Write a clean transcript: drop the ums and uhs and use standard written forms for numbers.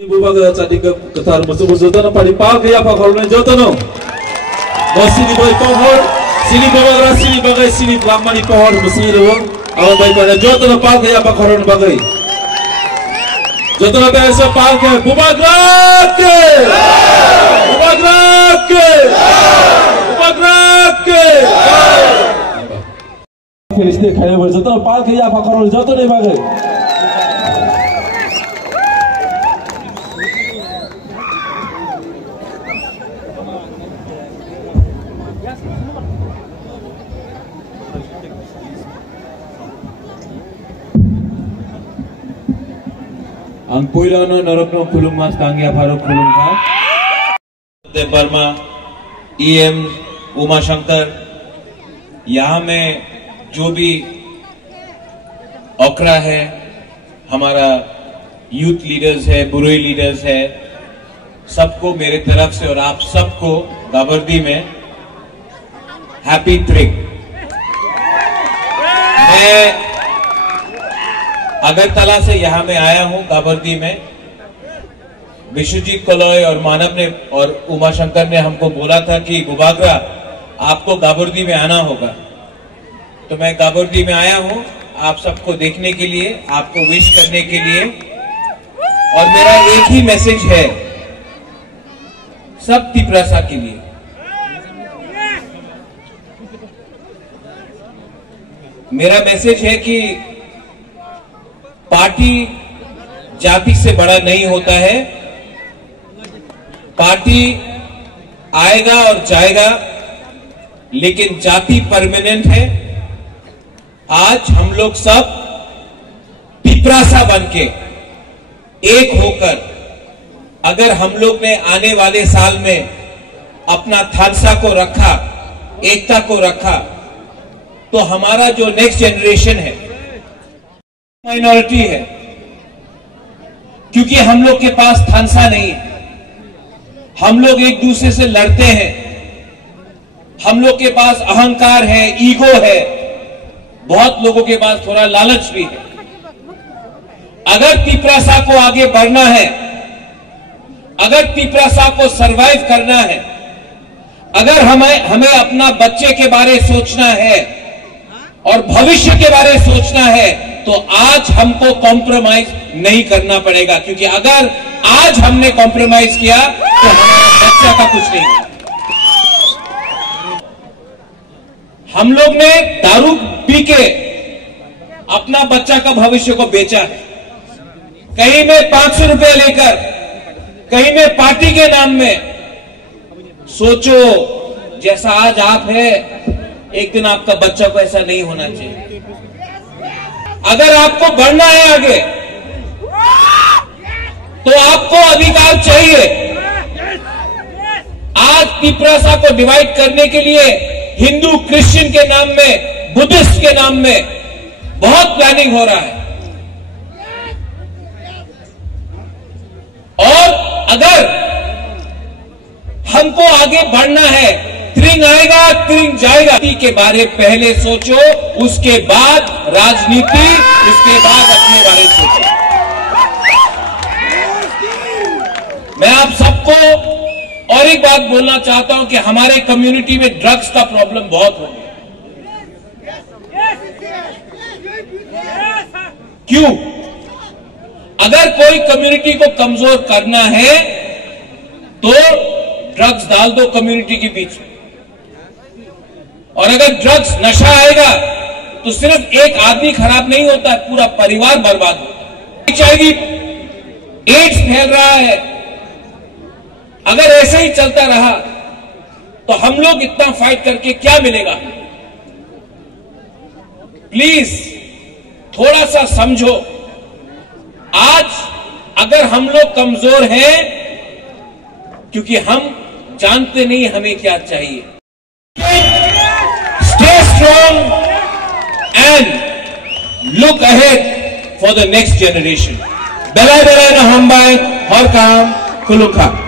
Bubaga tadi ke ketar masuk jotono padi pagi apa kalau jotono sini boy pohon sini bawa sini bagai sini lama di pohon mesin dulu awal baik pada jotono pagi apa kalau bagai jotono biasa pagi bubagrake Kristi kaya berjotono pagi apa kalau jotono bagai Ang puilano norokno kulung mas tangya pharo kulung था देव Verma EM Uma Shankar यहाँ में जो भी ओकरा है हमारा youth leaders है बुरुई leaders है सबको मेरे तरफ से और आप सबको गाबर्दी में हैप्पी ट्रिक मैं अगरतला से यहां में आया हूं गाबर्दी में विश्वजीत कोलोय और मानव ने और उमा शंकर ने हमको बोला था कि बुबागरा आपको गाबर्दी में आना होगा तो मैं गाबर्दी में आया हूं आप सबको देखने के लिए आपको विश करने के लिए और मेरा एक ही मैसेज है सब तिपरासा के लिए मेरा मैसेज है कि पार्टी जाति से बड़ा नहीं होता है पार्टी आएगा और जाएगा लेकिन जाति परमानेंट है आज हम लोग सब पिपरासा बनके एक होकर अगर हम लोग ने आने वाले साल में अपना थानसा को रखा एकता को रखा तो हमारा जो नेक्स्ट जनरेशन है माइनॉरिटी है क्योंकि हम लोग के पास थानसा नहीं है हम लोग एक दूसरे से लड़ते हैं हम लोग के पास अहंकार है ईगो है बहुत लोगों के पास थोड़ा लालच भी है अगर तिपरासा को आगे बढ़ना है अगर तिपरासा को सरवाइव करना है अगर हमें अपना बच्चे के बारे सोचना है और भविष्य के बारे सोचना है तो आज हमको कॉम्प्रोमाइज नहीं करना पड़ेगा क्योंकि अगर आज हमने कॉम्प्रोमाइज किया तो हमारा बच्चा का कुछ नहीं होगा हम लोग ने दारू पी के अपना बच्चा का भविष्य को बेचा है कहीं में 500 रुपए लेकर कहीं में पार्टी के नाम में सोचो जैसा आज आप है एक दिन आपका बच्चा को ऐसा नहीं होना चाहिए अगर आपको बढ़ना है आगे तो आपको अधिकार चाहिए आज तिपरासा को डिवाइड करने के लिए हिंदू क्रिश्चियन के नाम में बुद्धिस्ट के नाम में बहुत प्लानिंग हो रहा है और अगर हमको आगे बढ़ना है त्रिंग आएगा त्रिंग जाएगा के बारे पहले सोचो उसके बाद राजनीति उसके बाद अपने बारे सोचो मैं आप सबको और एक बात बोलना चाहता हूं कि हमारे कम्युनिटी में ड्रग्स का प्रॉब्लम बहुत हो गया क्यों अगर कोई कम्युनिटी को कमजोर करना है तो ड्रग्स डाल दो कम्युनिटी के बीच में और अगर ड्रग्स नशा आएगा तो सिर्फ एक आदमी खराब नहीं होता है पूरा परिवार बर्बाद होता है HIV एड्स फैल रहा है अगर ऐसे ही चलता रहा तो हम लोग इतना फाइट करके क्या मिलेगा प्लीज थोड़ा सा समझो आज अगर हम लोग कमजोर हैं क्योंकि हम जानते नहीं हमें क्या चाहिए Stay strong and look ahead for the next generation. Belai belai na hambai har kam kulukha.